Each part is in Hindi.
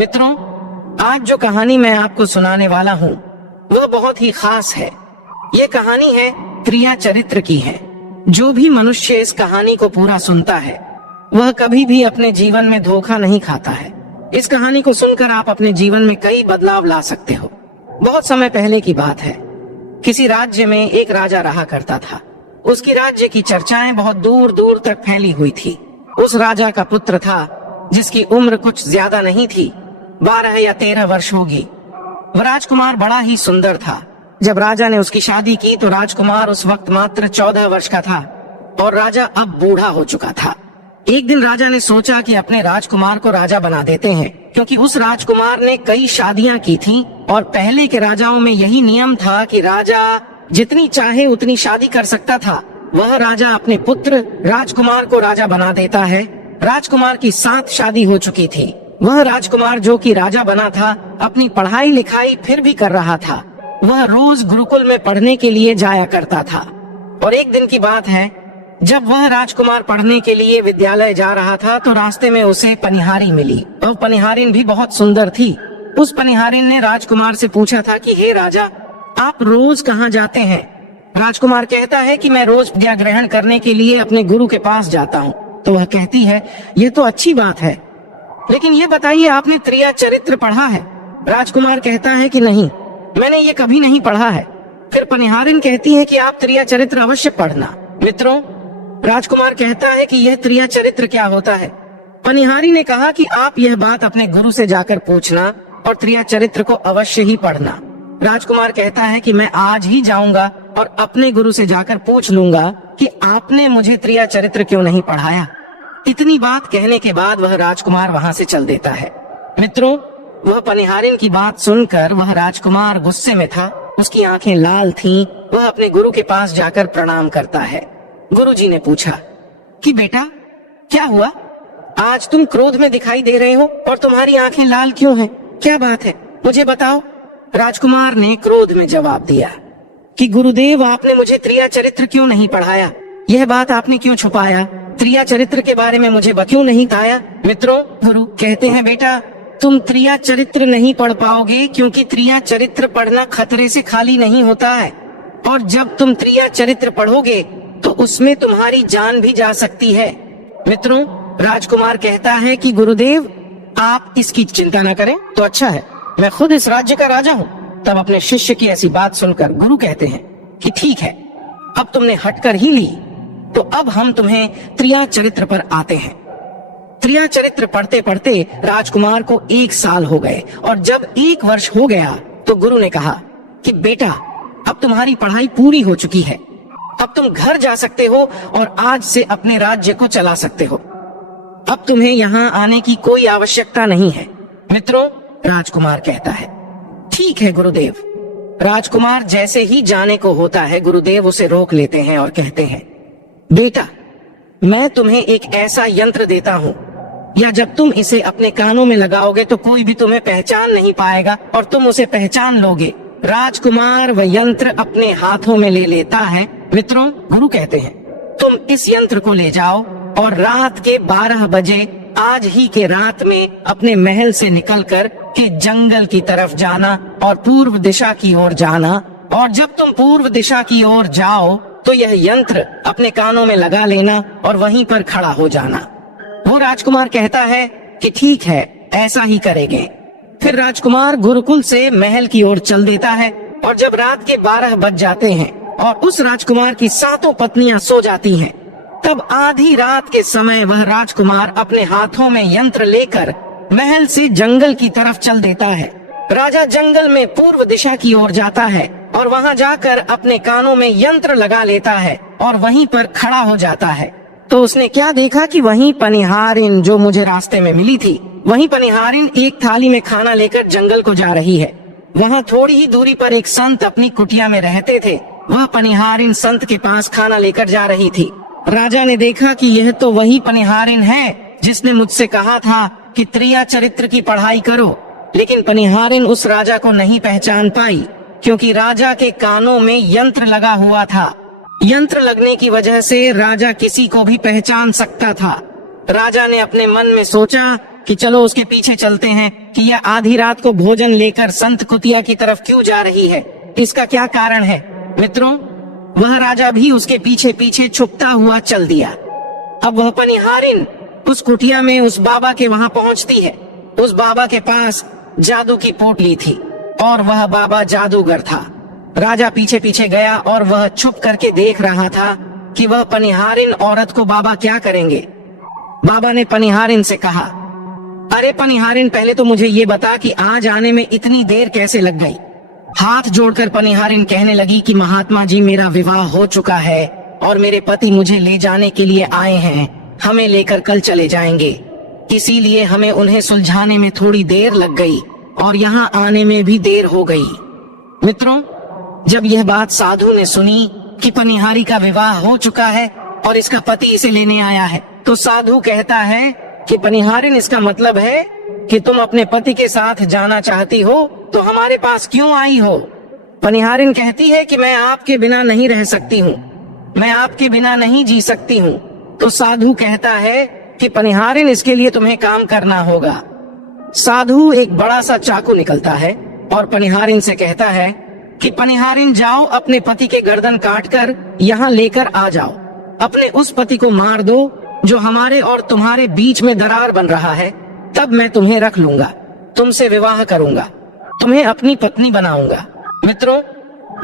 मित्रों, आज जो कहानी मैं आपको सुनाने वाला हूँ वह बहुत ही खास है। ये कहानी है त्रिया चरित्र की है। जो भी मनुष्य इस कहानी को पूरा सुनता है वह कभी भी अपने जीवन में धोखा नहीं खाता है। इस कहानी को सुनकर आप अपने जीवन में कई बदलाव ला सकते हो। बहुत समय पहले की बात है। किसी राज्य में एक राजा रहा करता था। उसकी राज्य की चर्चाएं बहुत दूर दूर तक फैली हुई थी। उस राजा का पुत्र था जिसकी उम्र कुछ ज्यादा नहीं थी, 12 या 13 वर्ष होगी। वह राजकुमार बड़ा ही सुंदर था। जब राजा ने उसकी शादी की तो राजकुमार उस वक्त मात्र 14 वर्ष का था और राजा अब बूढ़ा हो चुका था। एक दिन राजा ने सोचा कि अपने राजकुमार को राजा बना देते हैं, क्योंकि उस राजकुमार ने कई शादियां की थीं और पहले के राजाओं में यही नियम था कि राजा जितनी चाहे उतनी शादी कर सकता था। वह राजा अपने पुत्र राजकुमार को राजा बना देता है। राजकुमार की 7 शादी हो चुकी थी। वह राजकुमार जो कि राजा बना था अपनी पढ़ाई लिखाई फिर भी कर रहा था। वह रोज गुरुकुल में पढ़ने के लिए जाया करता था। और एक दिन की बात है, जब वह राजकुमार पढ़ने के लिए विद्यालय जा रहा था तो रास्ते में उसे पनिहारी मिली और पनिहारिन भी बहुत सुंदर थी। उस पनिहारिन ने राजकुमार से पूछा था कि हे राजा, आप रोज कहाँ जाते हैं? राजकुमार कहता है कि मैं रोज विद्या ग्रहण करने के लिए अपने गुरु के पास जाता हूँ। तो वह कहती है, ये तो अच्छी बात है, लेकिन ये बताइए आपने त्रिया चरित्र पढ़ा है? राजकुमार कहता है कि नहीं, मैंने ये कभी नहीं पढ़ा है। फिर पनिहारिन कहती है कि आप त्रिया चरित्र अवश्य पढ़ना। मित्रों, राजकुमार कहता है कि यह त्रिया चरित्र क्या होता है? पनिहारी ने कहा कि आप यह बात अपने गुरु से जाकर पूछना और त्रिया चरित्र को अवश्य ही पढ़ना। राजकुमार कहता है कि मैं आज ही जाऊंगा और अपने गुरु से जाकर पूछ लूंगा कि आपने मुझे त्रिया चरित्र क्यों नहीं पढ़ाया। इतनी बात कहने के बाद वह राजकुमार वहां से चल देता है। मित्रों, वह पनिहारिन की बात सुनकर वह राजकुमार गुस्से में था। उसकी आंखें लाल थीं। वह अपने गुरु के पास जाकर प्रणाम करता है। गुरुजी ने पूछा कि बेटा, क्या हुआ? आज तुम क्रोध में दिखाई दे रहे हो और तुम्हारी आंखें लाल क्यों हैं? क्या बात है, मुझे बताओ। राजकुमार ने क्रोध में जवाब दिया कि गुरुदेव, आपने मुझे त्रिया चरित्र क्यों नहीं पढ़ाया? यह बात आपने क्यों छुपाया? त्रिया चरित्र के बारे में मुझे क्यों नहीं बताया? मित्रों, गुरु कहते हैं, बेटा, तुम त्रिया चरित्र नहीं पढ़ पाओगे क्योंकि त्रिया चरित्र पढ़ना खतरे से खाली नहीं होता है। और जब तुम त्रिया चरित्र पढ़ोगे तो उसमें तुम्हारी जान भी जा सकती है। मित्रों, राजकुमार कहता है कि गुरुदेव, आप इसकी चिंता न करें तो अच्छा है, मैं खुद इस राज्य का राजा हूँ। तब अपने शिष्य की ऐसी बात सुनकर गुरु कहते हैं कि ठीक है, अब तुमने हटकर ही ली, तो अब हम तुम्हें त्रिया चरित्र पर आते हैं। त्रिया चरित्र पढ़ते पढ़ते राजकुमार को 1 साल हो गए और जब 1 वर्ष हो गया तो गुरु ने कहा कि बेटा, अब तुम्हारी पढ़ाई पूरी हो चुकी है। अब तुम घर जा सकते हो और आज से अपने राज्य को चला सकते हो। अब तुम्हें यहाँ आने की कोई आवश्यकता नहीं है। मित्रों, राजकुमार कहता है, ठीक है गुरुदेव। राजकुमार जैसे ही जाने को होता है, गुरुदेव उसे रोक लेते हैं और कहते हैं, बेटा, मैं तुम्हें एक ऐसा यंत्र देता हूँ, या जब तुम इसे अपने कानों में लगाओगे तो कोई भी तुम्हें पहचान नहीं पाएगा और तुम उसे पहचान लोगे। राजकुमार वह यंत्र अपने हाथों में ले लेता है। मित्रों, गुरु कहते हैं, तुम इस यंत्र को ले जाओ और रात के 12 बजे आज ही के रात में अपने महल से निकलकर के जंगल की तरफ जाना और पूर्व दिशा की ओर जाना। और जब तुम पूर्व दिशा की ओर जाओ तो यह यंत्र अपने कानों में लगा लेना और वहीं पर खड़ा हो जाना। वो राजकुमार कहता है कि ठीक है, ऐसा ही करेंगे। फिर राजकुमार गुरुकुल से महल की ओर चल देता है और जब रात के 12 बज जाते हैं और उस राजकुमार की 7 पत्नियां सो जाती हैं, तब आधी रात के समय वह राजकुमार अपने हाथों में यंत्र लेकर महल से जंगल की तरफ चल देता है। राजा जंगल में पूर्व दिशा की ओर जाता है और वहां जाकर अपने कानों में यंत्र लगा लेता है और वहीं पर खड़ा हो जाता है। तो उसने क्या देखा कि वहीं पनिहारिन जो मुझे रास्ते में मिली थी, वहीं पनिहारिन एक थाली में खाना लेकर जंगल को जा रही है। वहाँ थोड़ी ही दूरी पर एक संत अपनी कुटिया में रहते थे। वह पनिहारिन संत के पास खाना लेकर जा रही थी। राजा ने देखा कि यह तो वही पनिहारिन है जिसने मुझसे कहा था कि त्रिया चरित्र की पढ़ाई करो। लेकिन पनिहारिन उस राजा को नहीं पहचान पाई क्योंकि राजा के कानों में यंत्र लगा हुआ था। यंत्र लगने की वजह से राजा किसी को भी पहचान सकता था। राजा ने अपने मन में सोचा कि चलो उसके पीछे चलते हैं कि यह आधी रात को भोजन लेकर संत कुतिया की तरफ क्यों जा रही है? इसका क्या कारण है? मित्रों, वह राजा भी उसके पीछे पीछे छुपता हुआ चल दिया। अब वह पनिहारिन उस कुटिया में उस बाबा के वहां पहुंचती है। उस बाबा के पास जादू की पोटली थी और वह बाबा जादूगर था। राजा पीछे पीछे गया और वह छुप करके देख रहा था कि वह पनिहारिन औरत को बाबा क्या करेंगे। बाबा ने पनिहारिन से कहा, अरे पनिहारिन, पहले तो मुझे ये बता कि आज आने में इतनी देर कैसे लग गई? हाथ जोड़कर पनिहारिन कहने लगी कि महात्मा जी, मेरा विवाह हो चुका है और मेरे पति मुझे ले जाने के लिए आए हैं। हमें लेकर कल चले जाएंगे, इसीलिए हमें उन्हें सुलझाने में थोड़ी देर लग गई और यहाँ आने में भी देर हो गई। मित्रों, जब यह बात साधु ने सुनी कि पनिहारी का विवाह हो चुका है और इसका पति इसे लेने आया है, तो साधु कहता है कि पनिहारिन, इसका मतलब है कि तुम अपने पति के साथ जाना चाहती हो, तो हमारे पास क्यों आई हो? पनिहारिन कहती है कि मैं आपके बिना नहीं रह सकती हूँ, मैं आपके बिना नहीं जी सकती हूँ। तो साधु कहता है कि पनिहारिन, इसके लिए तुम्हें काम करना होगा। साधु एक बड़ा सा चाकू निकलता है और पनिहारिन से कहता है कि पनिहारिन, जाओ अपने पति के गर्दन काटकर यहाँ लेकर आ जाओ। अपने उस पति को मार दो जो हमारे और तुम्हारे बीच में दरार बन रहा है, तब मैं तुम्हें रख लूंगा, तुमसे विवाह करूंगा, तुम्हें अपनी पत्नी बनाऊंगा। मित्रों,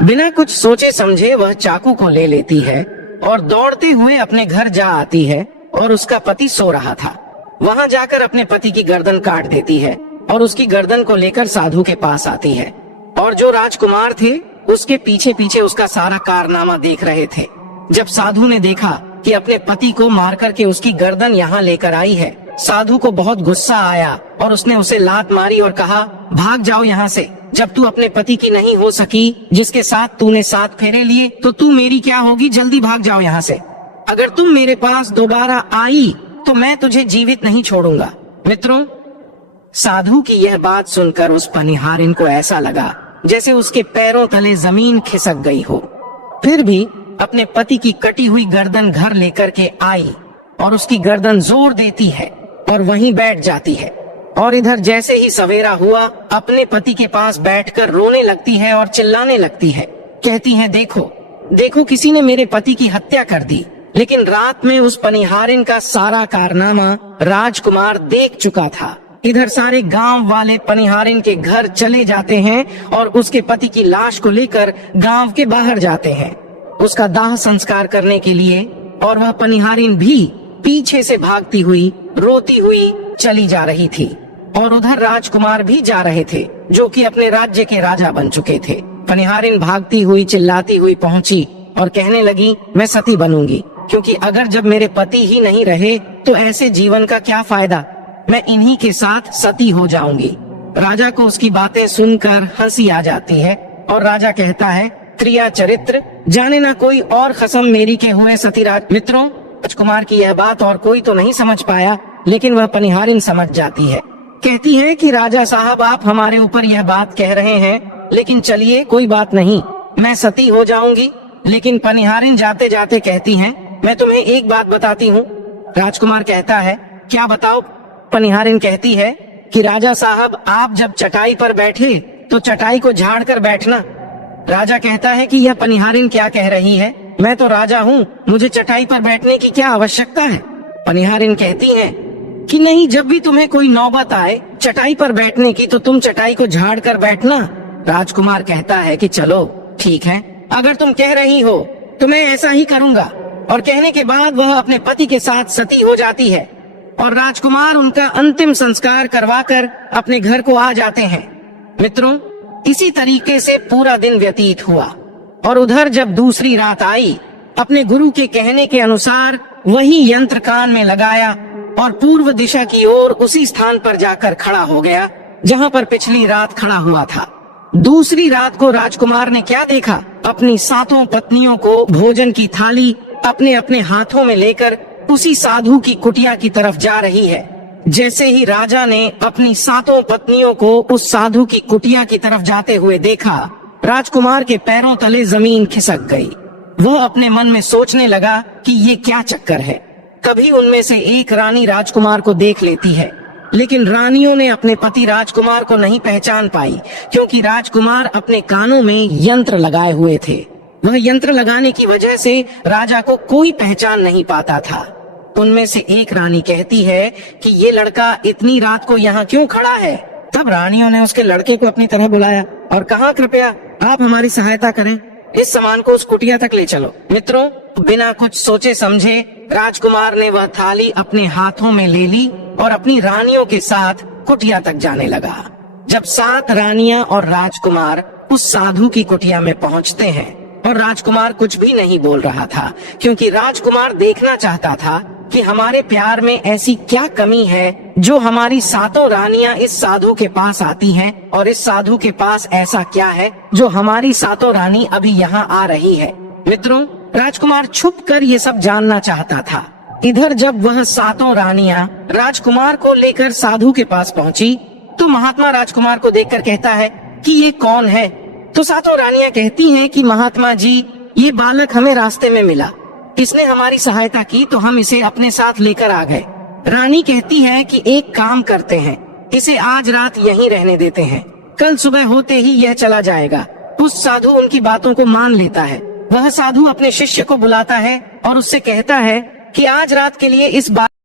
बिना कुछ सोचे समझे वह चाकू को ले लेती है और दौड़ते हुए अपने घर जा आती है और उसका पति सो रहा था। वहां जाकर अपने पति की गर्दन काट देती है और उसकी गर्दन को लेकर साधु के पास आती है। और जो राजकुमार थे उसके पीछे पीछे उसका सारा कारनामा देख रहे थे। जब साधु ने देखा कि अपने पति को मार करके उसकी गर्दन यहाँ लेकर आई है, साधु को बहुत गुस्सा आया और उसने उसे लात मारी और कहा, भाग जाओ यहाँ से। जब तू अपने पति की नहीं हो सकी, जिसके साथ तूने 7 फेरे लिए, तो तू मेरी क्या होगी? जल्दी भाग जाओ यहाँ से। अगर तुम मेरे पास दोबारा आई तो मैं तुझे जीवित नहीं छोड़ूंगा। मित्रों, साधु की यह बात सुनकर उस पनिहारिन को ऐसा लगा जैसे उसके पैरों तले जमीन खिसक गई हो। फिर भी अपने पति की कटी हुई गर्दन घर लेकर के आई और उसकी गर्दन जोर देती है और वहीं बैठ जाती है। और इधर जैसे ही सवेरा हुआ, अपने पति के पास बैठकर रोने लगती है और चिल्लाने लगती है। कहती है, देखो देखो, किसी ने मेरे पति की हत्या कर दी। लेकिन रात में उस पनिहारिन का सारा कारनामा राजकुमार देख चुका था। इधर सारे गांव वाले पनिहारिन के घर चले जाते हैं और उसके पति की लाश को लेकर गांव के बाहर जाते हैं उसका दाह संस्कार करने के लिए। और वह पनिहारिन भी पीछे से भागती हुई, रोती हुई चली जा रही थी। और उधर राजकुमार भी जा रहे थे, जो कि अपने राज्य के राजा बन चुके थे। पनिहारिन भागती हुई, चिल्लाती हुई पहुंची और कहने लगी, मैं सती बनूंगी, क्योंकि अगर जब मेरे पति ही नहीं रहे तो ऐसे जीवन का क्या फायदा? मैं इन्हीं के साथ सती हो जाऊंगी। राजा को उसकी बातें सुनकर हंसी आ जाती है और राजा कहता है, क्रिया चरित्र जाने ना कोई और कसम मेरी के हुए सतीराज। मित्रों, राजकुमार की यह बात और कोई तो नहीं समझ पाया, लेकिन वह पनिहारिन समझ जाती है। कहती है कि राजा साहब, आप हमारे ऊपर यह बात कह रहे हैं, लेकिन चलिए कोई बात नहीं, मैं सती हो जाऊंगी। लेकिन पनिहारिन जाते जाते कहती हैं, मैं तुम्हें एक बात बताती हूँ। राजकुमार कहता है, क्या बताओ? पनिहारिन कहती है कि राजा साहब, आप जब चटाई पर बैठे तो चटाई को झाड़ कर बैठना। राजा कहता है कि यह पनिहारिन क्या कह रही है? मैं तो राजा हूँ, मुझे चटाई पर बैठने की क्या आवश्यकता है? पनिहारिन कहती है कि नहीं, जब भी तुम्हें कोई नौबत आए चटाई पर बैठने की तो तुम चटाई को झाड़ कर बैठना। राजकुमार कहता है कि चलो ठीक है, अगर तुम कह रही हो तो मैं ऐसा ही करूँगा। और कहने के बाद वह अपने पति के साथ सती हो जाती है और राजकुमार उनका अंतिम संस्कार करवाकर अपने घर को आ जाते हैं। मित्रों, इसी तरीके से पूरा दिन व्यतीत हुआ और उधर जब दूसरी रात आई, अपने गुरु के कहने के अनुसार वही यंत्र कान में लगाया और पूर्व दिशा की ओर उसी स्थान पर जाकर खड़ा हो गया जहाँ पर पिछली रात खड़ा हुआ था। दूसरी रात को राजकुमार ने क्या देखा? अपनी 7 पत्नियों को भोजन की थाली अपने अपने हाथों में लेकर उसी साधु की कुटिया की तरफ जा रही है। जैसे ही राजा ने अपनी 7 पत्नियों को उस साधु की कुटिया की तरफ जाते हुए देखा, राजकुमार के पैरों तले जमीन खिसक गई। वह अपने मन में सोचने लगा कि ये क्या चक्कर है। कभी उनमें से एक रानी राजकुमार को देख लेती है, लेकिन रानियों ने अपने पति राजकुमार को नहीं पहचान पाई, क्योंकि राजकुमार अपने कानों में यंत्र लगाए हुए थे। वह यंत्र लगाने की वजह से राजा को कोई पहचान नहीं पाता था। उनमें से एक रानी कहती है कि ये लड़का इतनी रात को यहाँ क्यों खड़ा है। तब रानियों ने उसके लड़के को अपनी तरह बुलाया और कहा, कृपया आप हमारी सहायता करें, इस सामान को उस कुटिया तक ले चलो। मित्रों, बिना कुछ सोचे समझे राजकुमार ने वह थाली अपने हाथों में ले ली और अपनी रानियों के साथ कुटिया तक जाने लगा। जब 7 रानियां और राजकुमार उस साधु की कुटिया में पहुंचते हैं और राजकुमार कुछ भी नहीं बोल रहा था, क्योंकि राजकुमार देखना चाहता था कि हमारे प्यार में ऐसी क्या कमी है जो हमारी 7 रानियां इस साधु के पास आती हैं, और इस साधु के पास ऐसा क्या है जो हमारी 7 रानी अभी यहाँ आ रही है। मित्रों, राजकुमार छुपकर ये सब जानना चाहता था। इधर जब वह 7 रानियां राजकुमार को लेकर साधु के पास पहुंची, तो महात्मा राजकुमार को देखकर कहता है कि ये कौन है। तो 7 रानियां कहती हैं कि महात्मा जी, ये बालक हमें रास्ते में मिला, इसने हमारी सहायता की तो हम इसे अपने साथ लेकर आ गए। रानी कहती है कि एक काम करते हैं, इसे आज रात यहीं रहने देते हैं, कल सुबह होते ही यह चला जाएगा। उस साधु उनकी बातों को मान लेता है। वह साधु अपने शिष्य को बुलाता है और उससे कहता है कि आज रात के लिए इस